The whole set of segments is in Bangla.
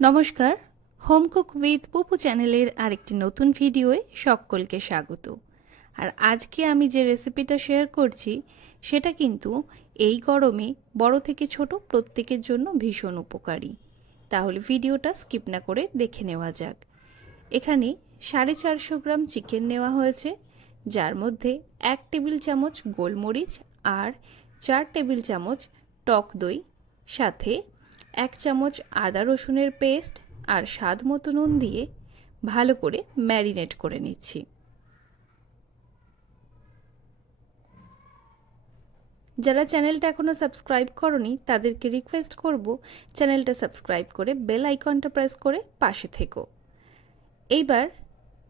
নমস্কার, হোম কুক উইথ পুপু চ্যানেলের আরেকটি নতুন ভিডিওয়ে সকলকে স্বাগত। আর আজকে আমি যে রেসিপিটা শেয়ার করছি সেটা কিন্তু এই গরমে বড় থেকে ছোট প্রত্যেকের জন্য ভীষণ উপকারী। তাহলে ভিডিওটা স্কিপ না করে দেখে নেওয়া যাক। এখানে 450 গ্রাম চিকেন নেওয়া হয়েছে, যার মধ্যে 1 টেবিল চামচ গোলমরিচ আর 4 টেবিল চামচ টক দই, সাথে 1 চামচ আদা রসুনের পেস্ট আর স্বাদ মতো নুন দিয়ে ভালো করে ম্যারিনেট করে নিচ্ছি। যারা চ্যানেলটা এখনও সাবস্ক্রাইব করনি তাদেরকে রিকোয়েস্ট করব চ্যানেলটা সাবস্ক্রাইব করে বেল আইকনটা প্রেস করে পাশে থেকো। এইবার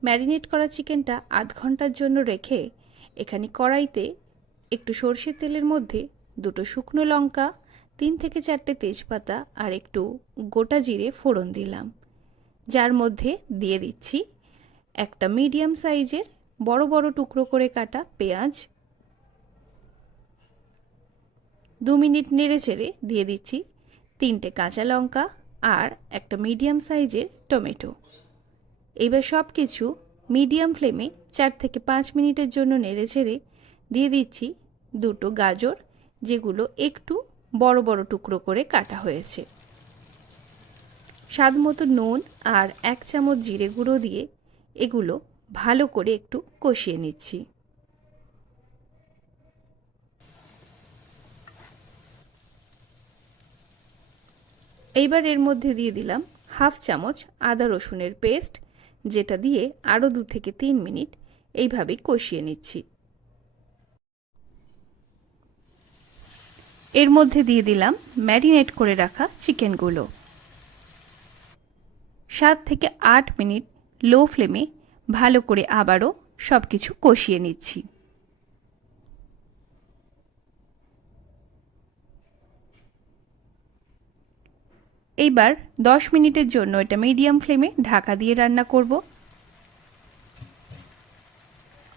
ম্যারিনেট করা চিকেনটা আধ ঘন্টার জন্য রেখে এখানে কড়াইতে একটু সরষের তেলের মধ্যে 2টো শুকনো লঙ্কা, 3 থেকে 4টে তেজপাতা আর একটু গোটা জিরে ফোড়ন দিলাম, যার মধ্যে দিয়ে দিচ্ছি একটা মিডিয়াম সাইজের বড় বড় টুকরো করে কাটা পেঁয়াজ। 2 মিনিট নেড়ে চেড়ে দিয়ে দিচ্ছি 3টে কাঁচা লঙ্কা আর একটা মিডিয়াম সাইজের টমেটো। এইবার সব কিছু মিডিয়াম ফ্লেমে 4 থেকে 5 মিনিটের জন্য নেড়ে চেড়ে দিয়ে দিচ্ছি 2টো গাজর, যেগুলো একটু বড় বড় টুকরো করে কাটা হয়েছে। স্বাদ মতো নুন আর 1 চামচ জিরে গুঁড়ো দিয়ে এগুলো ভালো করে একটু কষিয়ে নিচ্ছি। এইবার এর মধ্যে দিয়ে দিলাম হাফ চামচ আদা রসুনের পেস্ট, যেটা দিয়ে আরও 2 থেকে 3 মিনিট এইভাবেই কষিয়ে নিচ্ছি। এর মধ্যে দিয়ে দিলাম ম্যারিনেট করে রাখা চিকেনগুলো। 7 থেকে 8 মিনিট লো ফ্লেমে ভালো করে আবারও সব কিছু কষিয়ে নিচ্ছি। এইবার 10 মিনিটের জন্য এটা মিডিয়াম ফ্লেমে ঢাকা দিয়ে রান্না করব।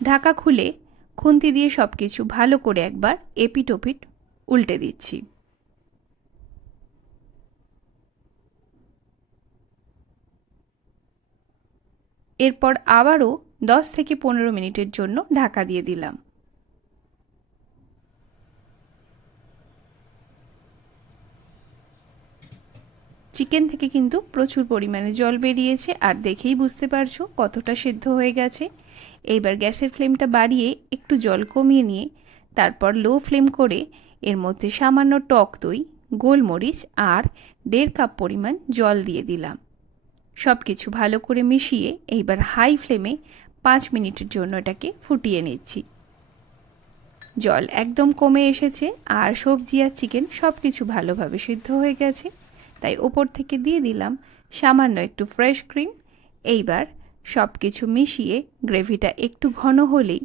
ঢাকা খুলে খুন্তি দিয়ে সব কিছু ভালো করে একবার এপিট ওপিট উল্টে দিচ্ছি। এরপর আবারও 10 থেকে 15 মিনিটের জন্য ঢাকা দিয়ে দিলাম। চিকেন থেকে কিন্তু প্রচুর পরিমাণে জল বেরিয়েছে, আর দেখেই বুঝতে পারছো কতটা সেদ্ধ হয়ে গেছে। এইবার গ্যাসের ফ্লেমটা বাড়িয়ে একটু জল কমিয়ে নিয়ে তারপর লো ফ্লেম করে এর মধ্যে সামান্য টক দই, গোলমরিচ আর 1.5 কাপ পরিমাণ জল দিয়ে দিলাম। সব কিছু ভালো করে মিশিয়ে এইবার হাই ফ্লেমে 5 মিনিটের জন্য এটাকে ফুটিয়ে নিচ্ছি। জল একদম কমে এসেছে আর সবজি আর চিকেন সব কিছু ভালোভাবে সিদ্ধ হয়ে গেছে, তাই ওপর থেকে দিয়ে দিলাম সামান্য একটু ফ্রেশ ক্রিম। এইবার সব কিছু মিশিয়ে গ্রেভিটা একটু ঘন হলেই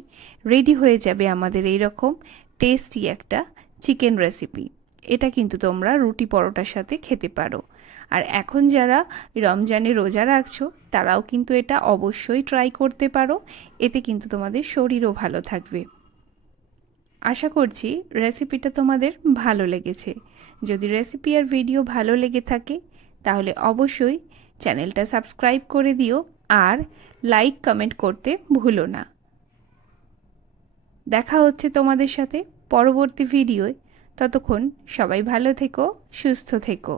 রেডি হয়ে যাবে আমাদের এই রকম টেস্টি একটা চিকেন রেসিপি। এটা কিন্তু তোমরা রুটি পরোটার সাথে খেতে পারো। আর এখন যারা রমজানে রোজা রাখছো তারাও কিন্তু এটা অবশ্যই ট্রাই করতে পারো, এতে কিন্তু তোমাদের শরীরও ভালো থাকবে। আশা করছি রেসিপিটা তোমাদের ভালো লেগেছে। যদি রেসিপি আর ভিডিও ভালো লেগে থাকে তাহলে অবশ্যই চ্যানেলটা সাবস্ক্রাইব করে দিও আর লাইক কমেন্ট করতে ভুলো না। দেখা হচ্ছে তোমাদের সাথে পরবর্তী ভিডিওয়। ততক্ষণ সবাই ভালো থেকো, সুস্থ থেকো।